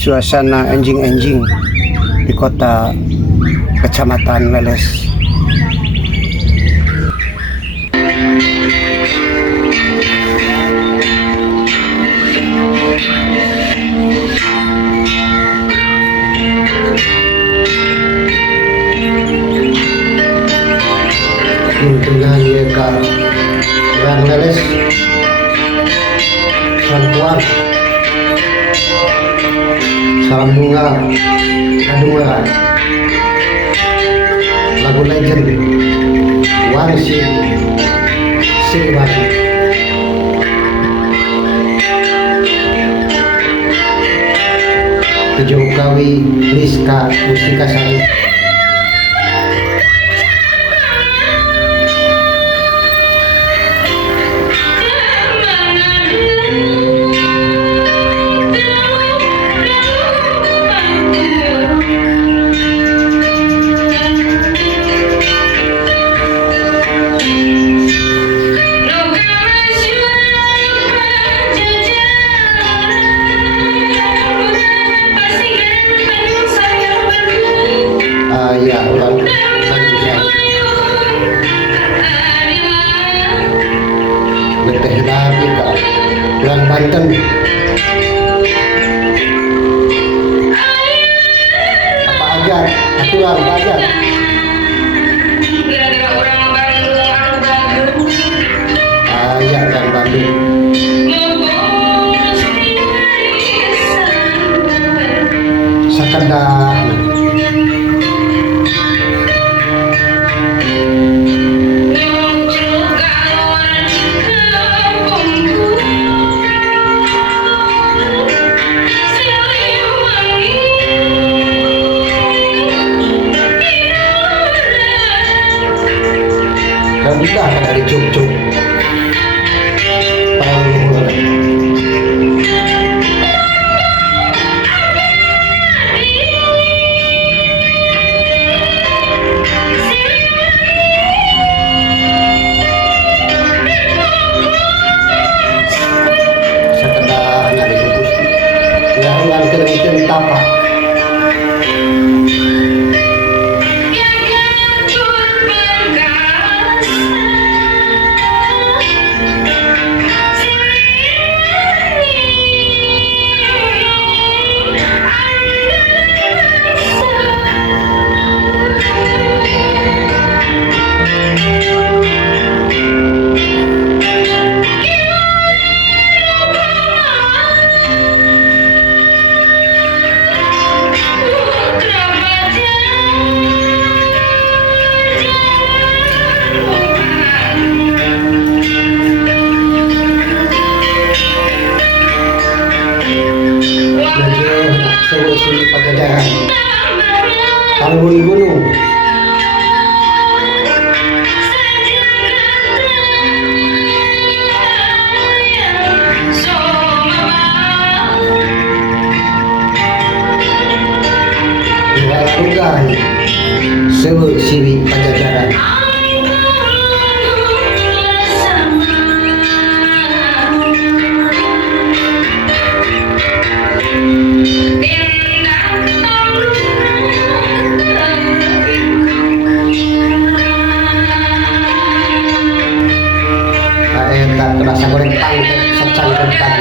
suasana anjing-anjing di kota Kecamatan Leles. Dengan mereka orang Leles Sampuan Salam Bunga Kadungan lagu legend Warsi Siliwangi Jokowi Liska Mustika Sari. Bulan Banten apa aja aturan apa aja ya bulan Bandung sekedar kita akan dari cuk-cuk sekedar dari bungkus yang kering tapak solusi Pajajaran Tanggul Gunung Tugai Sewu Siwi Pajajaran terasa goreng tang secang kentang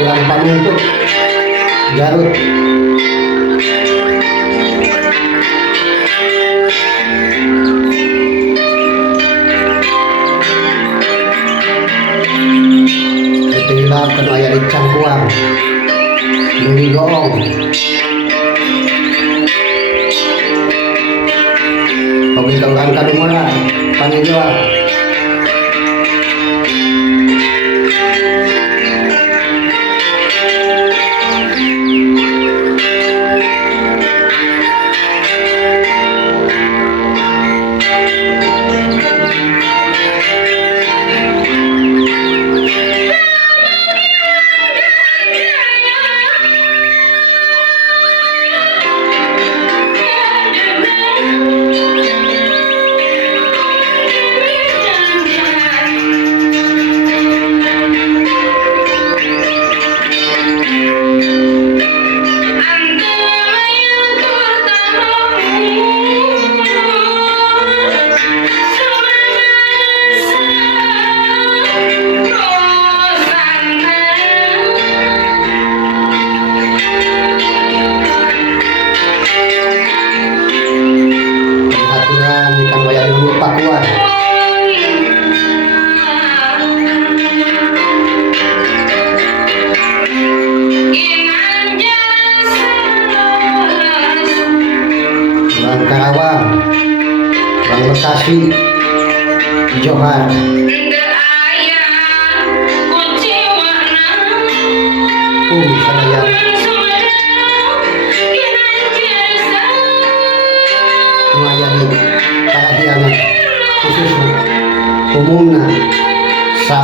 Pulang Pamuntut Garut Kedua di Cangkuang Bumi Goong Pemerintahan Kadungan Panjang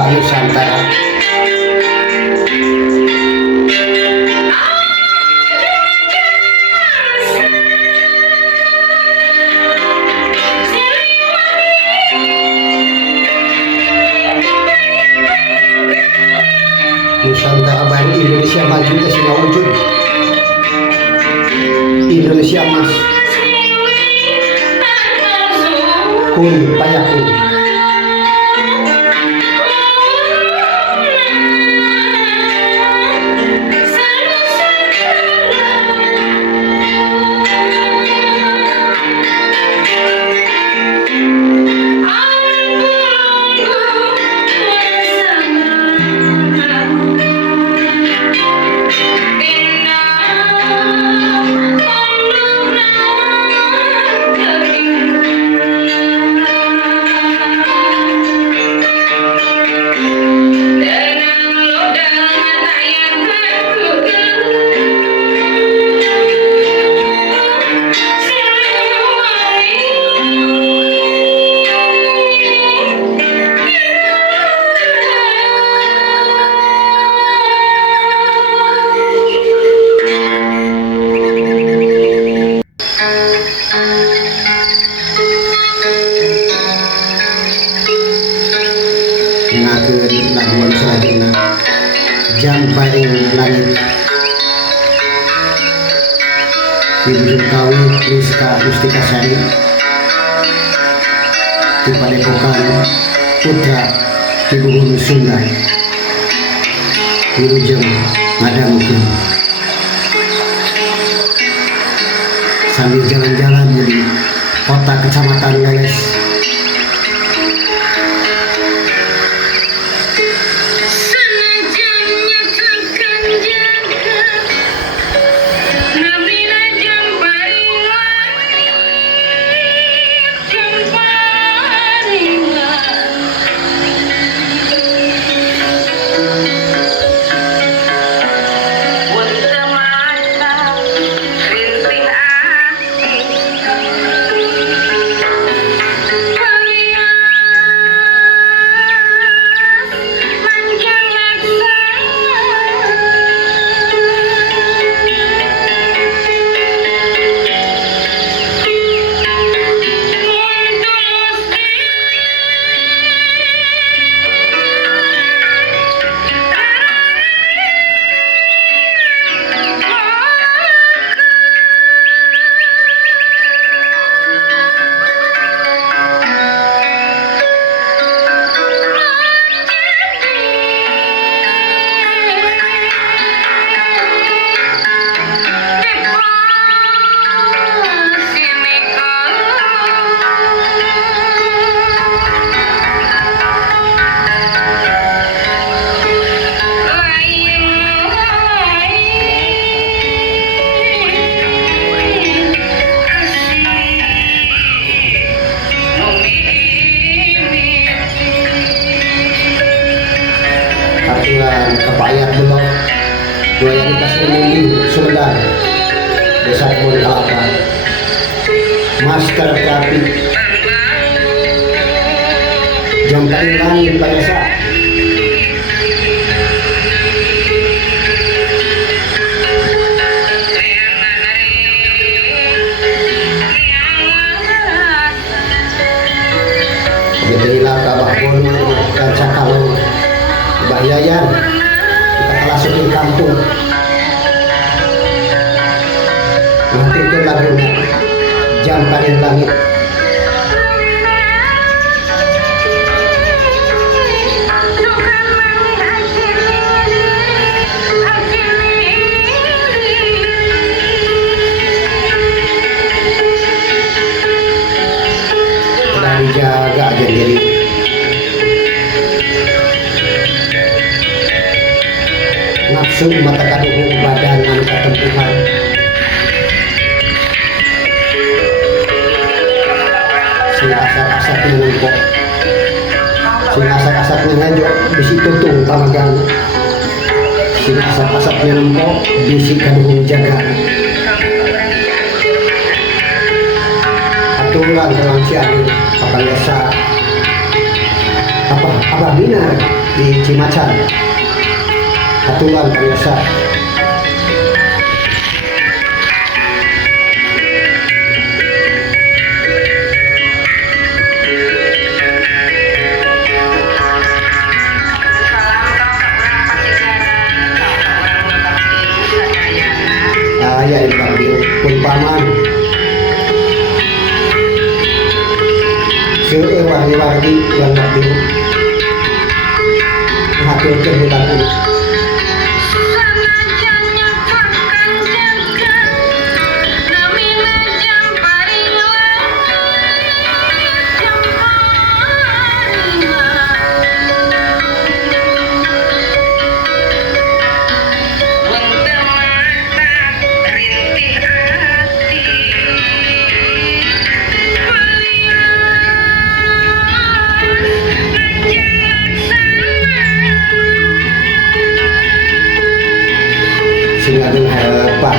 Nusantara. Nusantara baru Indonesia maju ke semua wujud. Indonesia emas. Kun payakun. Ngakeun laguan selanjutna Jamparing Langit Ibu Kawi Rizka Mustika Sari di Padepokan Putra Ibu Hulu Sunda Wirujeng Ngadangkeun sambil jalan-jalan di kota kecamatan Leles. Aturan Kepayat Belok Loyalitas Umum Sumedang Desa Kebun Kelapa Master Terapi Jamparing Langit Padesa Bedela Kabah Bono dan Sakalong Mbak Yayan kita kelasukin kampung nanti ke lagunya Jamparing Langit. Dari jaga aja diri nafsu mata kaduhung badan anu katempuhan sing asap-asapnya nempok sing asap-asapnya ngajok bisi tutung pamagang sing asap-asapnya nempok bisi kaduhung jaga aturan dalam siang pakai desa apa Binar di Cimacan Katulan biasa. Ya ini pun paman sewangi-wangi bulan Bakti haturkeun hutan ini. Sing adeung harapan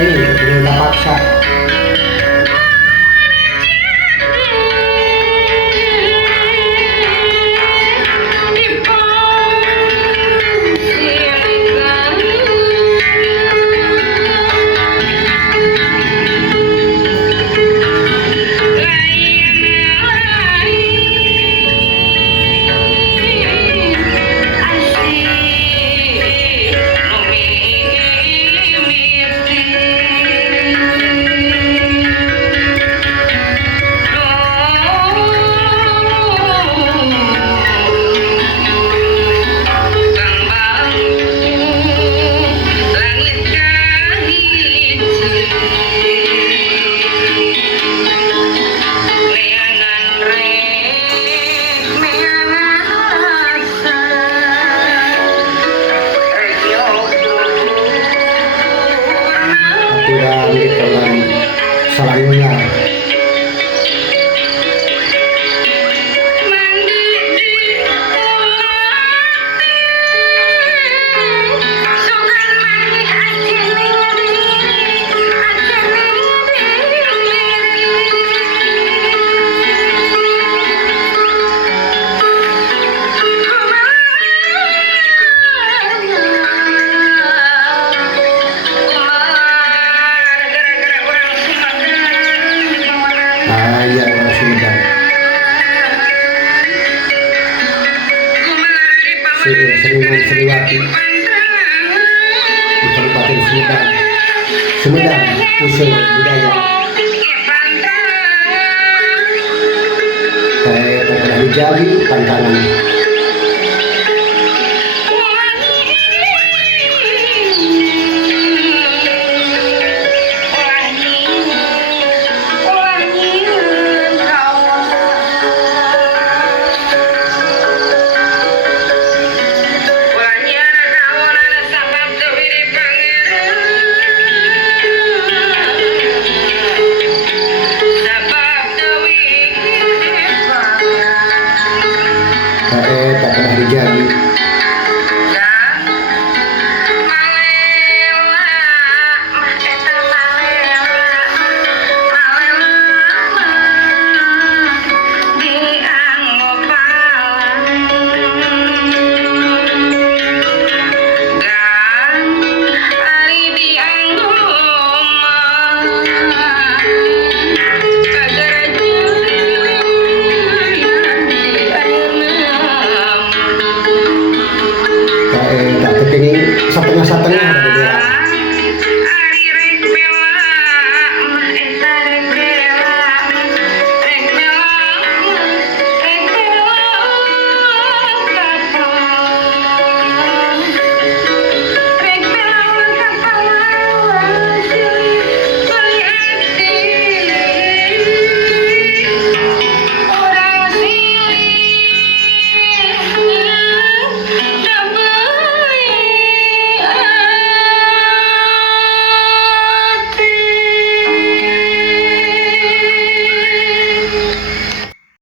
ini paksa salangnya ya orang Sumedang Seniman Sriwati di Kabupaten Sumedang Pusat Budaya terkenal di Jawi Pantangan.